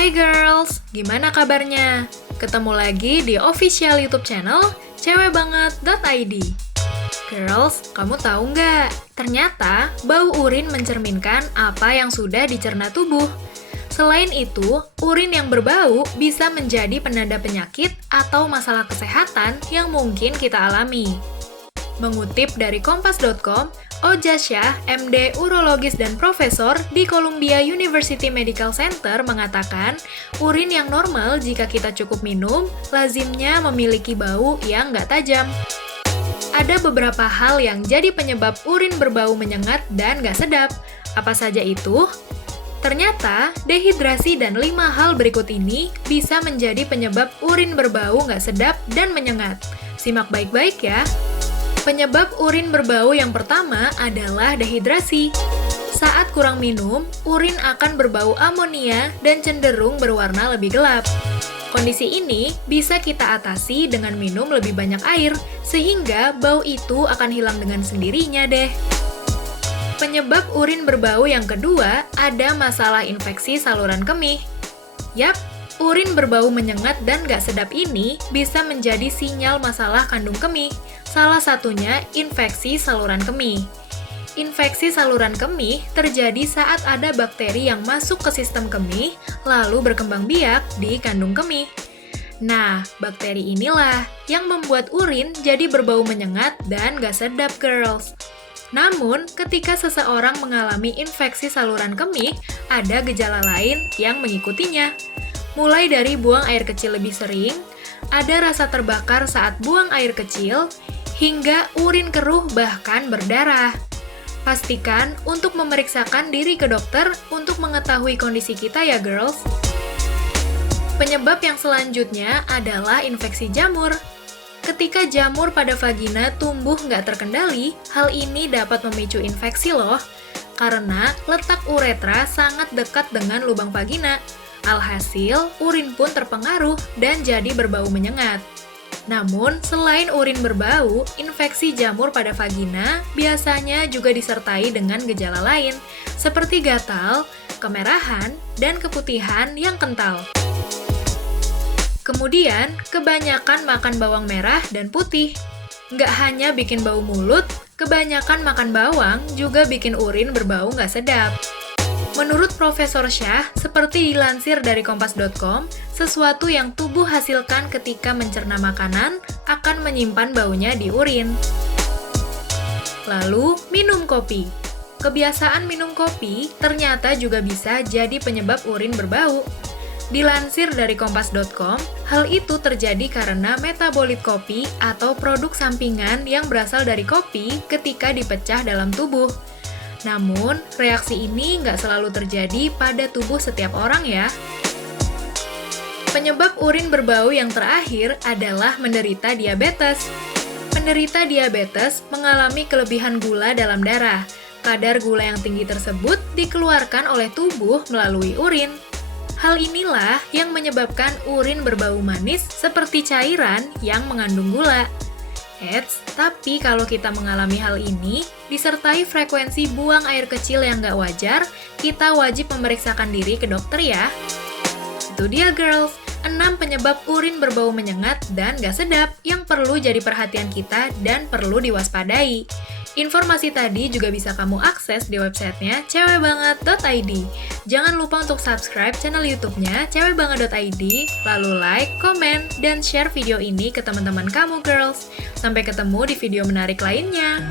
Hai girls, gimana kabarnya? Ketemu lagi di official YouTube channel cewekbanget.id. Girls, kamu tahu nggak? Ternyata bau urin mencerminkan apa yang sudah dicerna tubuh. Selain itu, urin yang berbau bisa menjadi penanda penyakit atau masalah kesehatan yang mungkin kita alami. Mengutip dari kompas.com, Oja Shah, MD Urologis dan Profesor di Columbia University Medical Center mengatakan, urin yang normal jika kita cukup minum, lazimnya memiliki bau yang nggak tajam. Ada beberapa hal yang jadi penyebab urin berbau menyengat dan nggak sedap. Apa saja itu? Ternyata, dehidrasi dan 5 hal berikut ini bisa menjadi penyebab urin berbau nggak sedap dan menyengat. Simak baik-baik ya. Penyebab urin berbau yang pertama adalah dehidrasi. Saat kurang minum, urin akan berbau amonia dan cenderung berwarna lebih gelap. Kondisi ini bisa kita atasi dengan minum lebih banyak air, sehingga bau itu akan hilang dengan sendirinya deh. Penyebab urin berbau yang kedua ada masalah infeksi saluran kemih. Yap, urin berbau menyengat dan gak sedap ini bisa menjadi sinyal masalah kandung kemih. Salah satunya infeksi saluran kemih. Infeksi saluran kemih terjadi saat ada bakteri yang masuk ke sistem kemih, lalu berkembang biak di kandung kemih. Nah, bakteri inilah yang membuat urin jadi berbau menyengat dan gak sedap, girls. Namun, ketika seseorang mengalami infeksi saluran kemih, ada gejala lain yang mengikutinya. Mulai dari buang air kecil lebih sering, ada rasa terbakar saat buang air kecil, hingga urin keruh bahkan berdarah. Pastikan untuk memeriksakan diri ke dokter untuk mengetahui kondisi kita ya girls. Penyebab yang selanjutnya adalah infeksi jamur. Ketika jamur pada vagina tumbuh nggak terkendali, hal ini dapat memicu infeksi loh, karena letak uretra sangat dekat dengan lubang vagina. Alhasil, urin pun terpengaruh dan jadi berbau menyengat. Namun, selain urin berbau, infeksi jamur pada vagina biasanya juga disertai dengan gejala lain, seperti gatal, kemerahan, dan keputihan yang kental. Kemudian, kebanyakan makan bawang merah dan putih. Nggak hanya bikin bau mulut, kebanyakan makan bawang juga bikin urin berbau nggak sedap. Menurut Profesor Shah, seperti dilansir dari kompas.com, sesuatu yang tubuh hasilkan ketika mencerna makanan akan menyimpan baunya di urin. Lalu, minum kopi. Kebiasaan minum kopi ternyata juga bisa jadi penyebab urin berbau. Dilansir dari kompas.com, hal itu terjadi karena metabolit kopi atau produk sampingan yang berasal dari kopi ketika dipecah dalam tubuh. Namun, reaksi ini nggak selalu terjadi pada tubuh setiap orang ya. Penyebab urin berbau yang terakhir adalah menderita diabetes. Penderita diabetes mengalami kelebihan gula dalam darah. Kadar gula yang tinggi tersebut dikeluarkan oleh tubuh melalui urin. Hal inilah yang menyebabkan urin berbau manis seperti cairan yang mengandung gula. Eits, tapi kalau kita mengalami hal ini, disertai frekuensi buang air kecil yang nggak wajar, kita wajib memeriksakan diri ke dokter ya. Itu dia girls, 6 penyebab urin berbau menyengat dan nggak sedap yang perlu jadi perhatian kita dan perlu diwaspadai. Informasi tadi juga bisa kamu akses di websitenya cewekbanget.id. Jangan lupa untuk subscribe channel YouTube-nya cewekbanget.id, lalu like, komen, dan share video ini ke teman-teman kamu girls. Sampai ketemu di video menarik lainnya.